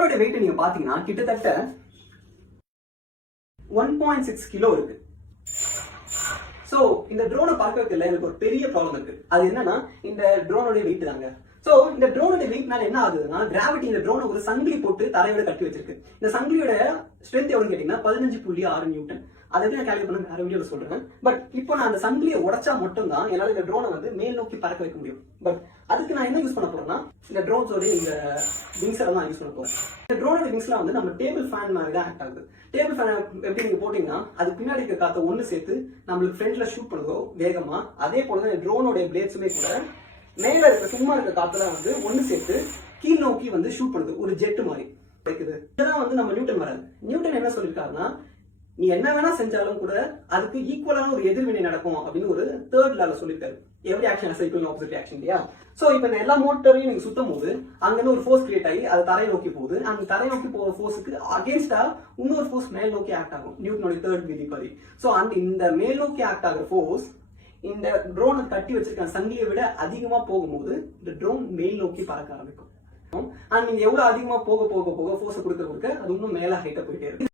ட்ரோனோட wait நீங்க பாத்தீங்கன்னா கிட்டத்தட்ட 1.6 கிலோ இருக்கு. சோ இந்த ட்ரோனை பார்க்க வைக்கல எனக்கு ஒரு பெரிய ப்ராப்ளம் இருக்கு. அது என்னன்னா இந்த ட்ரோனோட வெயிட் தாங்க. சோ இந்த ட்ரோனோட வெயிட்னால என்ன ஆகுதுன்னா கிராவிட்டி இந்த ட்ரோனை ஒரு சங்கிலி போட்டு தரையோட கட்டி வச்சிருக்கு. இந்த சங்கிலியோட ஸ்ட்ரென்த் எவ்வளவு கேட்டீங்கன்னா 15.6 நியூட்டன். அதை நான் கால்குலேட் பண்ண வேற வீடியோல சொல்றேன். பட் இப்போ நான் அந்த சங்கிலியை உடைச்சா மட்டும் தான் என்னால இந்த ட்ரோனை வந்து மேல் நோக்கி பறக்க வைக்க முடியும். பட் அதுக்கு நான் என்ன யூஸ் பண்ண போறேன்னா இந்த ட்ரோன்ஸோட இந்த விங்ஸ் எல்லாம் யூஸ் பண்ண போறேன். இந்த ட்ரோனோட விங்ஸ்லாம் வந்து நம்ம டேபிள் ஃபேன் மாதிரி தான் ஆக்ட் ஆகுது. டேபிள் ஃபேன் எப்படி நீங்க போட்டீங்கன்னா அது பின்னாடி இருக்க காத்த ஒண்ணு சேர்த்து நம்மளுக்கு ஃப்ரண்ட்ல ஷூட் பண்ணுதோ வேகமா, அதே போலதான் இந்த ட்ரோனோட பிளேட்ஸுமே கூட மேல இருக்க சும்மா இருக்க காத்துல வந்து ஒண்ணு சேர்த்து கீழ் நோக்கி வந்து ஷூட் பண்ணுது, ஒரு ஜெட் மாதிரி இருக்குது. இதெல்லாம் வந்து நம்ம நியூட்டன் வராது. நியூட்டன் என்ன சொல்லிருக்காருன்னா நீ என்ன வேணா செஞ்சாலும் கூட அதுக்கு ஈக்குவலான ஒரு எதிர்வினை நடக்கும் அப்படின்னு ஒரு தேர்ட் லால சொல்லிருக்காரு. Every action has equal opposite reaction இல்லையா? சோ இப்போ இந்த எல்லா மோட்டரையும் நீங்க சுத்தும் போது அங்கிருந்து ஒரு ஃபோர்ஸ் கிரியேட் ஆகி அது தரையை நோக்கி போகுது. அந்த தரையை நோக்கி போற ஃபோர்ஸுக்கு அகேன்ஸ்டா இன்னொரு ஃபோர்ஸ் மேல் நோக்கி ஆக்ட் ஆகும், நியூட்டனோட தேர்ட் விதி படி. சோ அந்த இந்த மேல் நோக்கி ஆக்ட் ஆகிற ஃபோர்ஸ் இந்த ட்ரோனை கட்டி வச்சிருக்க சங்கிலியை விட அதிகமா போகும்போது இந்த ட்ரோன் மேல் நோக்கி பறக்க ஆரம்பிக்கும். அண்ட் நீங்க எவ்வளவு அதிகமா போக போக போக ஃபோர்ஸ் கொடுக்க அது இன்னும் மேல ஹைட்டா போயிட்டே இருக்கு.